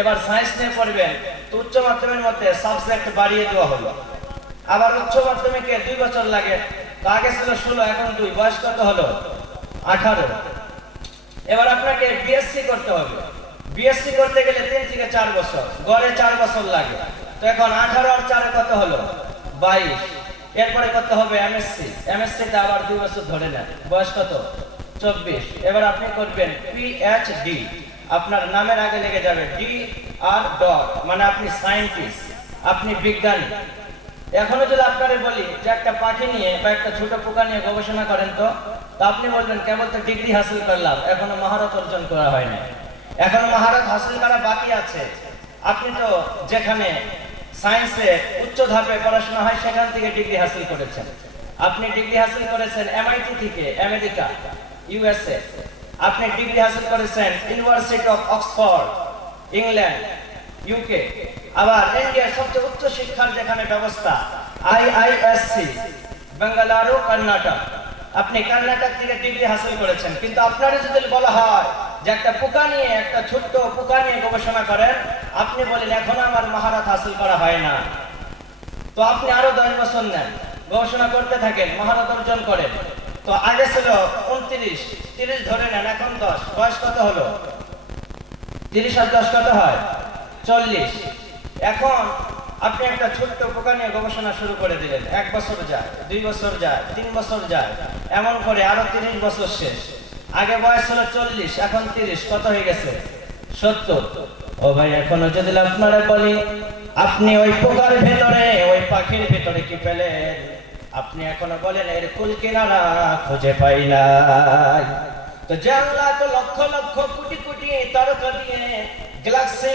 এবার সায়েন্স নিয়ে পড়বেন, তো উচ্চ মাধ্যমিকের মধ্যে সাবজেক্ট বাড়িয়ে দেওয়া হলো। আবার উচ্চ মাধ্যমিকে 2 বছর লাগে, তো আগে ছিল 16, এখন 2, বয়স কত হলো? 18। এবার আপনাকে বিএসসি করতে হবে। বিএসসি করতে গেলে 3 থেকে 4 বছর, গড়ে 4 বছর লাগে। তো এখন 18 আর 4 কত হলো? 22। এরপরে করতে হবে এমএসসি। এমএসসি তে আবার 2 বছর ধরে নেন, বয়স কত? 24। এবার আপনি করবেন পিএইচডি। আপনার নামের আগে লেগে যাবে ডি আর ডট, মানে আপনি সায়েন্টিস্ট, আপনি বিজ্ঞানী। এখনো যদি আপনারে বলি যে একটা পাখি নিয়ে বা একটা ছোট পোকা নিয়ে গবেষণা করেন, তো আপনি বলবেন কেবল তো ডিগ্রি হাসিল করলাম, এখনো মহারত অর্জন করা হয়নি, এখনো মহারত হাসিল করা বাকি আছে। আপনি তো যেখানে সায়েন্সে উচ্চ ধাপে পড়াশোনা হয় সেখান থেকে ডিগ্রি হাসিল করেছেন। আপনি ডিগ্রি হাসিল করেছেন এমআইটি থেকে, আমেরিকা, ইউএসএ। আপনি ডিগ্রি হাসিল করেছেন university of Oxford, England, UK. আবার ইন্ডিয়ার সবচেয়ে উচ্চ শিক্ষার যেখানে ব্যবস্থা আইআইএসসি, বেঙ্গালুরু, কর্ণাটক। আপনি কর্ণাটক থেকে ডিগ্রি হাসিল করেছেন। কিন্তু আপনারা যদি বলা হয় যে একটা পোকা নিয়ে, একটা ছোট্ট পোকা নিয়ে গবেষণা করেন, আপনি বলেন এখনো আমার মহারত হাসিল করা হয় না। তো আপনি আরো 10 বছর নেন, গবেষণা করতে থাকেন, মহারত অর্জন করেন। তো আগে ছিল 29, 30 ধরে নেন, এখন 10, বয়স কত হলো? 30 আর 10 কত হয়? 40। এখন আপনি একটা ছোট্ট পোকা নিয়ে গবেষণা শুরু করে দিলেন, 1 বছর যায়, 2 বছর যায়, 3 বছর যায়, এমন করে আরো 30 বছর শেষ। আগে বয়স ছিল 40, এখন 30, কত হয়ে গেছে? 70। ও ভাই, এখনো যদি আপনারা বলি আপনি ওই পোকার ভেতরে, ওই পাখির ভেতরে কি পেলেন? আপনি এখনো বলেন এর কুল কিনারা খুঁজে পাই নাই। তো যে আল্লাহ তো লক্ষ লক্ষ কোটি কোটি তারকা দিয়ে গ্যালাক্সি